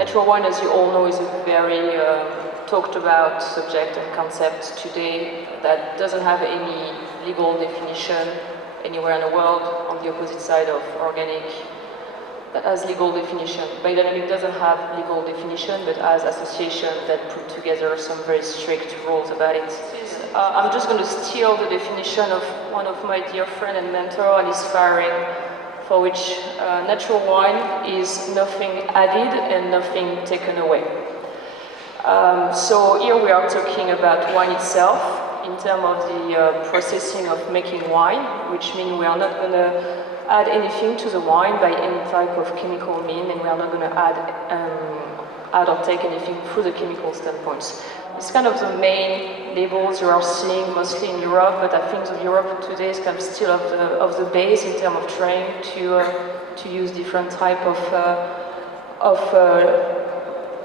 Natural wine, as you all know, is a very talked about subject and concept today that doesn't have any legal definition anywhere in the world, on the opposite side of organic, that has legal definition. Biodynamic doesn't have legal definition, but has associations that put together some very strict rules about it. I'm just going to steal the definition of one of my dear friend and mentor, Alice Faring, for which natural wine is nothing added and nothing taken away. So here we are talking about wine itself in terms of the processing of making wine, which means we are not going to add anything to the wine by any type of chemical mean, and we are not going to add or take anything through the chemical standpoints. It's kind of the main labels you are seeing mostly in Europe, but I think that Europe today is kind of still of the base in terms of trying to use different type of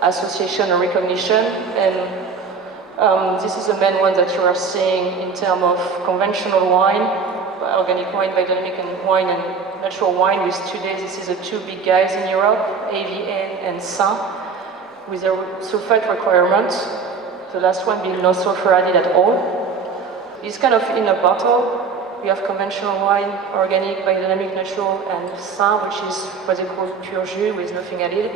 association or recognition. And this is the main one that you are seeing in terms of conventional wine, organic wine, biodynamic wine, and natural wine. With today, this is the two big guys in Europe, AVN and Saint, with their sulfate requirements. The last one being no sulfur added at all. It's kind of in a bottle. We have conventional wine, organic, biodynamic, natural, and Saint, which is what they call pure jus with nothing added.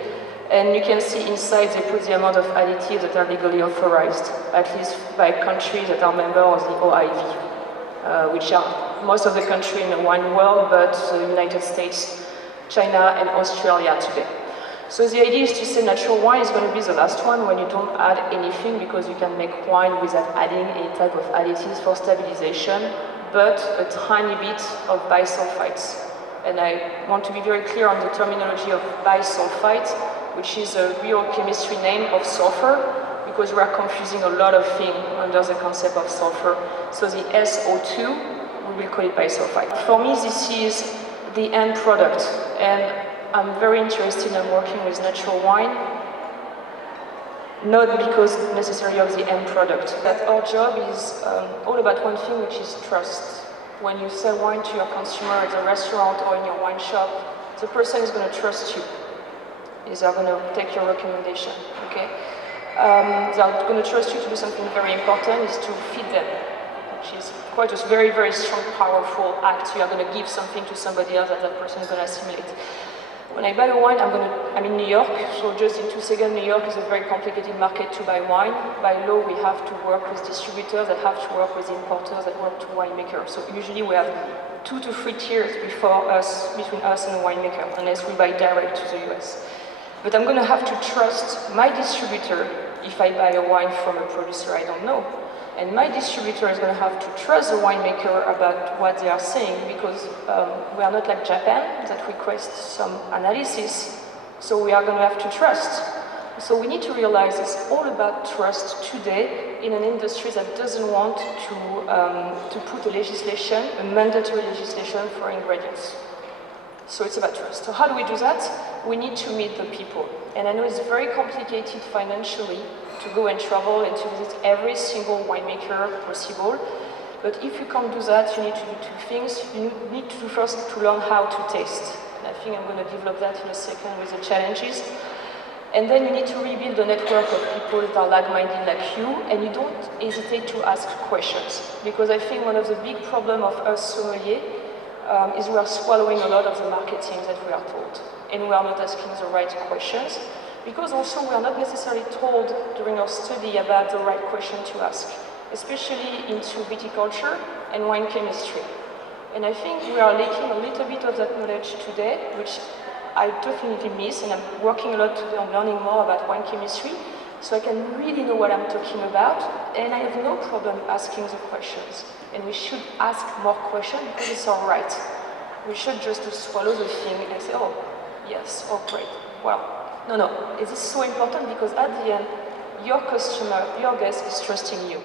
And you can see inside they put the amount of additives that are legally authorized, at least by countries that are members of the OIV, which are most of the countries in the wine world, but the United States, China, and Australia today. So the idea is to say natural wine is going to be the last one when you don't add anything, because you can make wine without adding any type of additives for stabilization, but a tiny bit of bisulfites. And I want to be very clear on the terminology of bisulfite, which is a real chemistry name of sulfur, because we are confusing a lot of things under the concept of sulfur. So the SO2, we will call it bisulfite. For me, this is the end product, and I'm very interested in working with natural wine, not because necessarily of the end product. But our job is all about one thing, which is trust. When you sell wine to your consumer at a restaurant or in your wine shop, the person is going to trust you. They are going to take your recommendation, okay? They are going to trust you to do something very important, is to feed them, which is quite a very, very strong, powerful act. You are going to give something to somebody else that that person is going to assimilate. When I buy a wine, I'm in New York, so just in 2 seconds, New York is a very complicated market to buy wine. By law, we have to work with distributors that have to work with importers that work to winemakers. So usually we have 2 to 3 tiers between us and the winemaker, unless we buy direct to the US. But I'm going to have to trust my distributor if I buy a wine from a producer I don't know. And my distributor is going to have to trust the winemaker about what they are saying, because we are not like Japan that requests some analysis, so we are going to have to trust. So we need to realize it's all about trust today in an industry that doesn't want to put a legislation, a mandatory legislation for ingredients. So it's about trust. So how do we do that? We need to meet the people. And I know it's very complicated financially to go and travel and to visit every single winemaker possible. But if you can't do that, you need to do 2 things. You need to first to learn how to taste. And I think I'm going to develop that in a second with the challenges. And then you need to rebuild a network of people that are like-minded like you, and you don't hesitate to ask questions. Because I think one of the big problems of us sommeliers is we are swallowing a lot of the marketing that we are told, and we are not asking the right questions, because also we are not necessarily told during our study about the right question to ask, especially into viticulture and wine chemistry. And I think we are lacking a little bit of that knowledge today, which I definitely miss, and I'm working a lot today on learning more about wine chemistry, so I can really know what I'm talking about, and I have no problem asking the questions. And we should ask more questions because it's all right. We should just swallow the thing and say, oh, yes, oh, great. Well, no, it is so important, because at the end, your customer, your guest is trusting you.